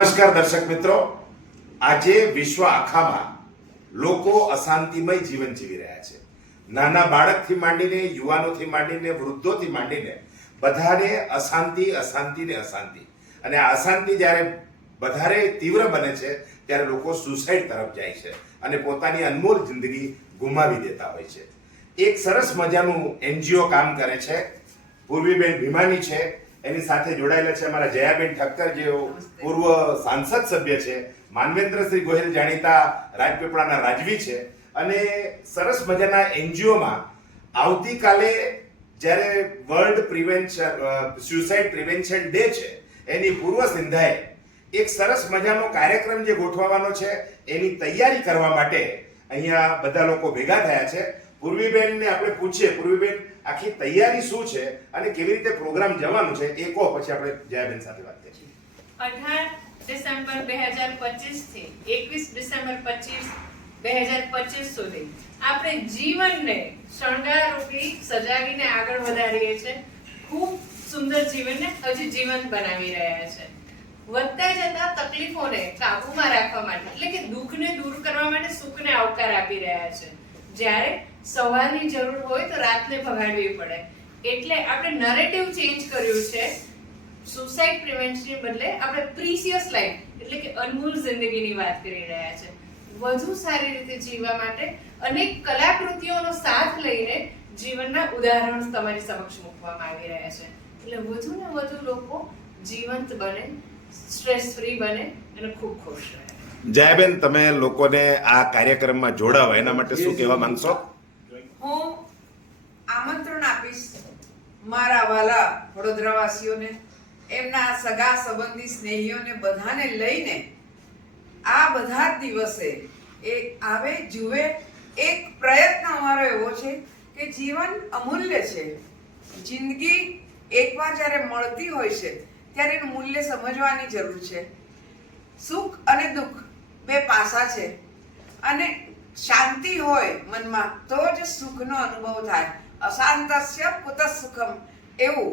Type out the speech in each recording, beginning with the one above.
નમસ્કાર દર્શક મિત્રો, આજે વિશ્વ આખામાં લોકો અશાંતિમય જીવન જીવી રહ્યા છે. નાના બાળકથી માંડીને, યુવાનોથી માંડીને, વૃદ્ધોથી માંડીને બધાને અશાંતિ અશાંતિ ને અશાંતિ. અને આ અશાંતિ જ્યારે વધારે તીવ્ર બને છે ત્યારે લોકો સુસાઇડ તરફ જાય છે અને પોતાની અનમોલ જિંદગી ગુમાવી દેતા હોય છે. એક સરસ મજાનું એનજીઓ કામ કરે છે, પૂર્વીબેન ભીમાની છે. એની સાથે જોડાયેલા છે અમારા જયાબેન ઠક્કર, જેઓ પૂર્વ સાંસદ સભ્ય છે, માનવેન્દ્રસિંહ ગોહિલ જાણીતા રાજપીપળાના રાજવી છે. અને સરસ મજાના એનજીઓમાં આવતીકાલે જ્યારે વર્લ્ડ સુસાઇડ પ્રિવેન્શન ડે છે એની પૂર્વ સંધ્યાએ એક સરસ મજાનો કાર્યક્રમ જે ગોઠવવાનો છે એની તૈયારી કરવા માટે અહીંયા બધા લોકો ભેગા થયા છે. પૂર્વીબેનને આપણે પૂછીએ, પૂર્વીબેન આખી તૈયારી શું છે અને કેવી રીતે પ્રોગ્રામ જવાનું છે એ કહો, પછી આપણે જયાબેન સાથે વાત કરીએ. 18 ડિસેમ્બર 2025 થી 21 ડિસેમ્બર 2025 સુધી આપણે જીવનને શણગારરૂપી સજાવીને આગળ વધારીએ છીએ. ખૂબ સુંદર જીવનને હજી જીવંત બનાવી રહ્યા છે. વધતા જતા તકલીફોને કાબૂમાં રાખવા માટે, એટલે કે દુઃખને દૂર કરવા માટે સુખને આવકાર આપી રહ્યા છે. જ્યારે સવારની જરૂર હોય તો રાતને ભગાડવી પડે, એટલે આપણે નરેટિવ ચેન્જ કર્યું છે. સુસાઇડ પ્રિવેન્શનને બદલે આપણે પ્રીસિયસ લાઈફ, એટલે કે અનમોલ જિંદગીની વાત કરી રહ્યા છે. વધુ સારી રીતે જીવવા માટે અનેક કલાકૃતિઓનો સાથ લઈને જીવનના ઉદાહરણો તમારી સમક્ષ મૂકવામાં આવી રહ્યા છે. એટલે વધુ ને વધુ લોકો જીવંત બને, સ્ટ્રેસ ફ્રી બને અને ખૂબ ખુશ રહે. જયાબેન, તમે લોકોને આ કાર્યક્રમમાં જોડાવા એના માટે શું કહેવા માંગશો? હું આમંત્રણ આપીશ મારા વાલા વડોદરાવાસીઓને, એમના સગા સંબંધી સ્નેહીઓને, બધાને લઈને આ બધા જ દિવસે એ આવે જુએ. એક પ્રયત્ન અમારો એવો છે કે જીવન અમૂલ્ય છે. જિંદગી એકવાર જ્યારે મળતી હોય છે ત્યારે એનું મૂલ્ય સમજવાની જરૂર છે. સુખ અને દુઃખ બે પાસા છે, અને શાંતિ હોય મનમાં તો જ સુખનો અનુભવ થાય. અશાંતસ્ય કુતઃ સુખમ એવું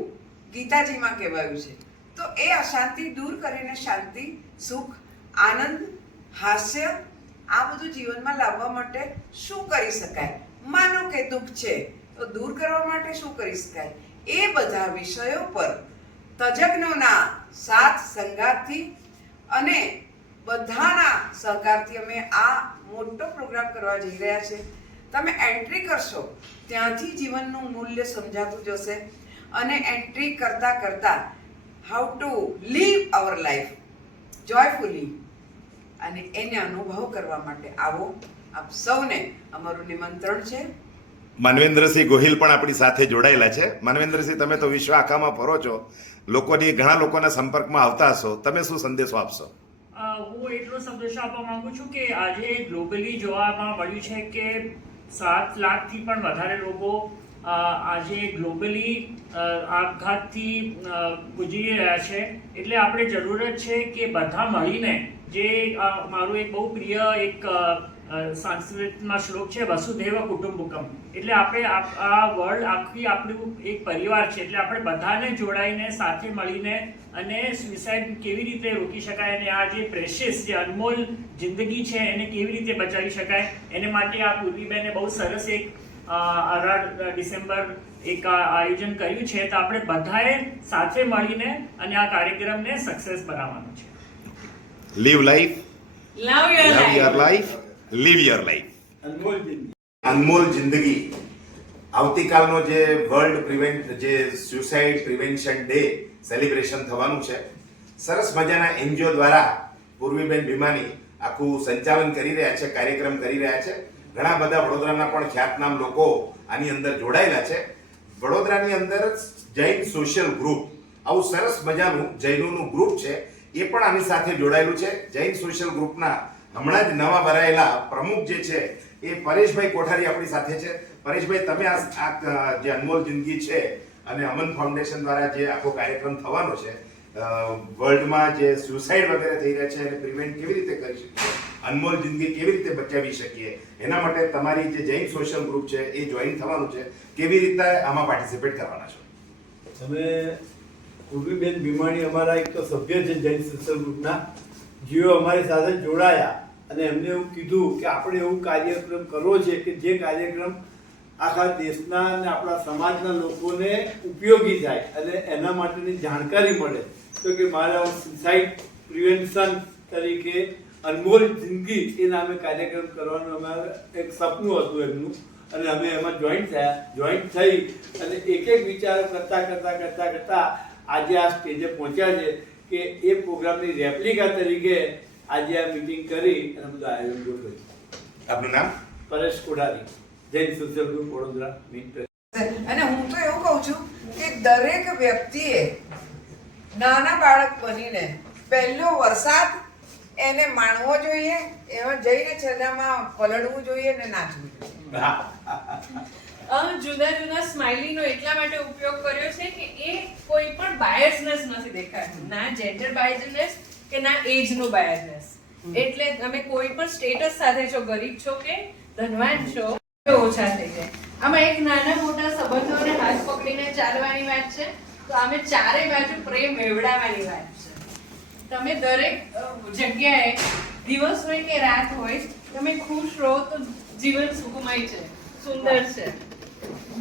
ગીતાજીમાં કહેવાયું છે. તો એ અશાંતિ દૂર કરીને શાંતિ, સુખ, આનંદ, હાસ્ય આ બધું જીવનમાં લાવવા માટે શું કરી શકાય? માનો કે દુઃખ છે તો દૂર કરવા માટે શું કરી શકાય? એ બધા વિષયો પર તજજ્ઞોના સાથ સંગાતથી અને બધાના સહકારથી અમે આ મોટો પ્રોગ્રામ કરવા જઈ રહ્યા છે. તમે એન્ટ્રી કરશો ત્યાંથી જીવનનું મૂલ્ય સમજાતું જશે, અને એન્ટ્રી કરતા કરતા how to live our life joyfully અને એને અનુભવ કરવા માટે આવો. આપ સૌને અમારું નિમંત્રણ છે. માનવેન્દ્રસિંહ ગોહિલ પણ આપણી સાથે જોડાયેલા છે. માનવેન્દ્રસિંહ, તમે તો વિશ્વ આખામાં ફરો છો, ઘણા લોકોના સંપર્કમાં આવતા હશો, તમે શું સંદેશો આપશો? હું એટલો સંદેશો આપવા માંગુ છું કે આજે ગ્લોબલી જોવામાં મળ્યું છે કે 7 લાખથી પણ વધારે લોકો આજે ગ્લોબલી આપઘાતથી ગુજરી રહ્યા છે. એટલે આપણે જરૂરત છે કે બધા મળીને, જે મારું એક બહુ પ્રિય એક સંસ્કૃતમાં શ્લોક છે, વસુધૈવ કુટુંબકમ, એટલે આપણે આ વર્લ્ડ આખી આપણું એક પરિવાર છે. એટલે આપણે બધાને જોડાઈને સાથે મળીને અને સુસાઇડ કેવી રીતે રોકી શકાય અને આ જે પ્રેશિયસ, જે અનમોલ જિંદગી છે એને કેવી રીતે બચાવી શકાય, એને માટે આ પૂર્વીબેને બહુ સરસ એક 18 ડિસેમ્બર એક આયોજન કર્યું છે. તો આપણે બધાએ સાથે મળીને અને આ કાર્યક્રમને સક્સેસ બનાવવાનો છે. Live life, love your life, live your life. અનમોલ જિંદગી. આવતીકાલનો જે world suicide prevention day celebration થવાનું છે, સરસ મજાના એનજીઓ દ્વારા પૂર્વીબેન ભીમાની આખું સંચાલન કરી રહ્યા છે, કાર્યક્રમ કરી રહ્યા છે. ઘણા બધા વડોદરાના પણ ખ્યાતનામ લોકો આની અંદર જોડાયેલા છે. વડોદરાની અંદર જૈન સોશિયલ ગ્રુપ, આવું સરસ મજાનું જૈનોનું ગ્રુપ છે, એ પણ આની સાથે જોડાયેલું છે. જૈન સોશિયલ ગ્રુપના હમણાં જ નવા ભરાયેલા પ્રમુખ જે છે એ પરેશભાઈ કોઠારી આપણી સાથે છે. પરેશભાઈ, તમે આ જે અનમોલ જિંદગી છે અને અમન ફાઉન્ડેશન દ્વારા જે આખો કાર્યક્રમ થવાનો છે, વર્લ્ડમાં જે સુસાઇડ વગેરે થઈ રહ્યા છે એને પ્રિવેન્ટ કેવી રીતે કરી શકીએ, અનમોલ જિંદગી કેવી રીતે બચાવી શકીએ, એના માટે તમારી જે જૈન સોશિયલ ગ્રુપ છે એ જોઈન થવાનું છે, કેવી રીતે આમાં પાર્ટિસિપેટ કરવાના છો? અમે પૂર્વીબેન ભીમાણી અમારા એક તો સભ્ય છે જૈન સોશિયલ ગ્રુપના, જેઓ અમારી સાથે જોડાયા અને એમને એવું કીધું કે આપણે એવું કાર્યક્રમ કરવો છે કે જે કાર્યક્રમ આખા દેશના અને આપણા સમાજના લોકોને ઉપયોગી થાય અને એના માટેની જાણકારી મળે. તો કે મારા સુસાઇડ પ્રિવેન્શન તરીકે અનમોલ જિંદગી એ નામે કાર્યક્રમ કરવાનું અમારે એક સપનું હતું એમનું, અને અમે એમાં જોઈન્ટ થઈ અને એક વિચારો કરતા આજે આ સ્ટેજે પહોંચ્યા છે કે એ પ્રોગ્રામની રેપ્લિકા તરીકે આજે આ મીટિંગ કરી અને બધું આયોજન ગોઠવ્યું. આપનું નામ? પરેશ કોઠારી, જૈન સોશિયલ ગ્રુપ વડોદરા મિત્ર. અને હું તો એવું કહું છું કે દરેક વ્યક્તિએ નાના બાળક બનીને પહેલો વરસાદ એને માણવો જોઈએ, એમાં જઈને છેલ્લામાં પલળવું જોઈએ ને નાચવું જોઈએ. જુદા જુદા સ્માઇલીનો એટલા માટે ઉપયોગ કર્યો છે કે એ કોઈ પણ બાયસનેસ નથી દેખાતું, ના જેન્ડર બાયસનેસ કે ના એજ નો બાયસનેસ. એટલે તમે કોઈ પણ સ્ટેટસ સાથે છો, ગરીબ છો કે ધનવાન છો, ઓછા થઈ જાય. આમાં એક નાના મોટા સંબંધોને હાથ પકડીને ચાલવાની વાત છે, તો આમે ચારે બાજુ પ્રેમ મેળવવાની વાત છે. તમે દરેક જગ્યાએ દિવસ હોય કે રાત હોય, તમે ખુશ રહો તો જીવન સુખમય છે, સુંદર છે.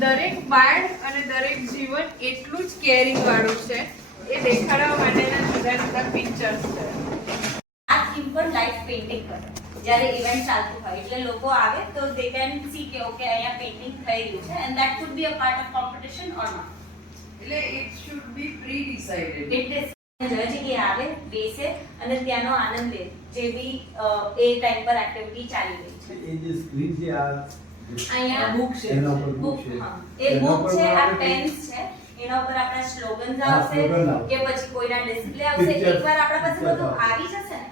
દરેક બાળ અને દરેક જીવન એટલું જ કેરિંગ વાળું છે, એ દેખાડવા માટેના જુદા જુદા પિક્ચર્સ છે. આ થીમ પર લાઈવ પેઇન્ટિંગ કરો જ્યારે ઇવેન્ટ ચાલતું હોય, એટલે લોકો આવે તો દે કેન સી કે ઓકે અહીંયા પેઇન્ટિંગ થઈ રહ્યું છે, and that could be a part of competition or not. એટલે it should be pre decided. It is જગ્યાએ આવે, બેસે અને ત્યાંનો આનંદ લે, જે બી એ ટાઈમ પર એક્ટિવિટી ચાલી રહી છે. એ જે સ્ક્રીન છે આ અહીંયા બુક છે. એના ઉપર બુક, book છે. હા, એ એના બુક પર છે, આ આપણે પેન્સ છે, એના ઉપર આપણા સ્લોગન્સ હા, આવશે slogan આવશે. કે પછી કોઈના ડિસ્પ્લે આવશે. Picture. એકવાર આપણા પાસે બધું આવી જશે ને,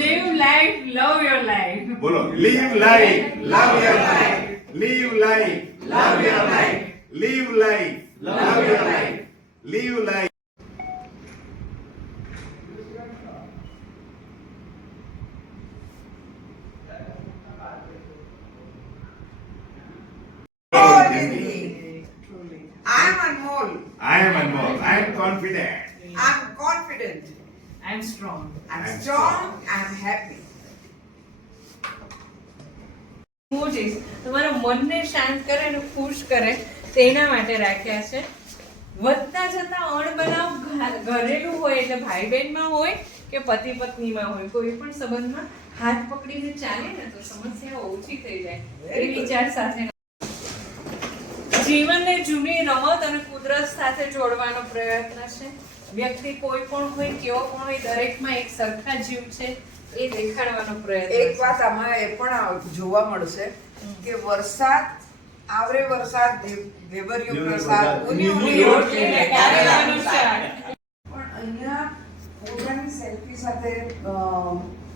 Live life, love your life. બોલો. Live life, love your life. Live life, love your life. Live life, love your life. Live life. I am Anmol. I am Anmol. I am confident. I am confident. I'm strong. I am strong. I am happy. Emojis તમારા મનને શાંત કરે અને ખુશ કરે તેના માટે રાખ્યા છે. વધતા જતા અણબનાવ ઘરેલું હોય, એટલે ભાઈ બહેનમાં હોય કે પતિ પત્નીમાં હોય, કોઈ પણ સંબંધમાં હાથ પકડીને ચાલે ને તો સમસ્યાઓ ઓછી થઈ જાય એ વિચાર સાથે જીવનને જૂની રમત અને કુદરત સાથે જોડવાનો પ્રયત્ન છે. વ્યક્તિ કોઈ પણ હોય, કેવો પણ હોય, દરેકમાં એક સરખા જીવ છે એ દેખાડવાનો પ્રયત્ન એક છે. વાત આમાં એ પણ જોવા મળશે કે વરસાદ આવરે વરસાદ દેવરિયો પ્રસાદ ઉની ઉની રોટલી ને કારેલાનું શાક. પણ અહીંયા પોતાની સેલ્ફી સાથે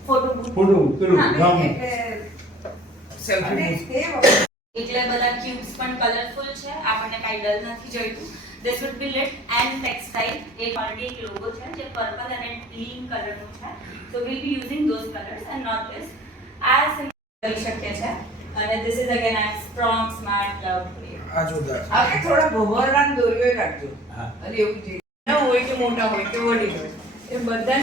ફોટો પેલું હા, ગામ એટલે અને તે વખતે એટલે બધા ક્યુબ્સ પણ કલરફુલ છે, આપણને કાંઈ ડલ નથી જોઈતું. This would be lit and textile. એક ઓલરેડી એક લોગો છે જે પર્પલ અને ગ્રીન કલરનું છે, so we'll be using those colors and not this. આ કરી શકીએ છે, અને this is again a strong smart love way. આપણે થોડા ભવરડાન દોરીઓ રાખજો. હા. અને એવું જે નાના હોય કે મોટા હોય કે વડીલ હોય, એ બધા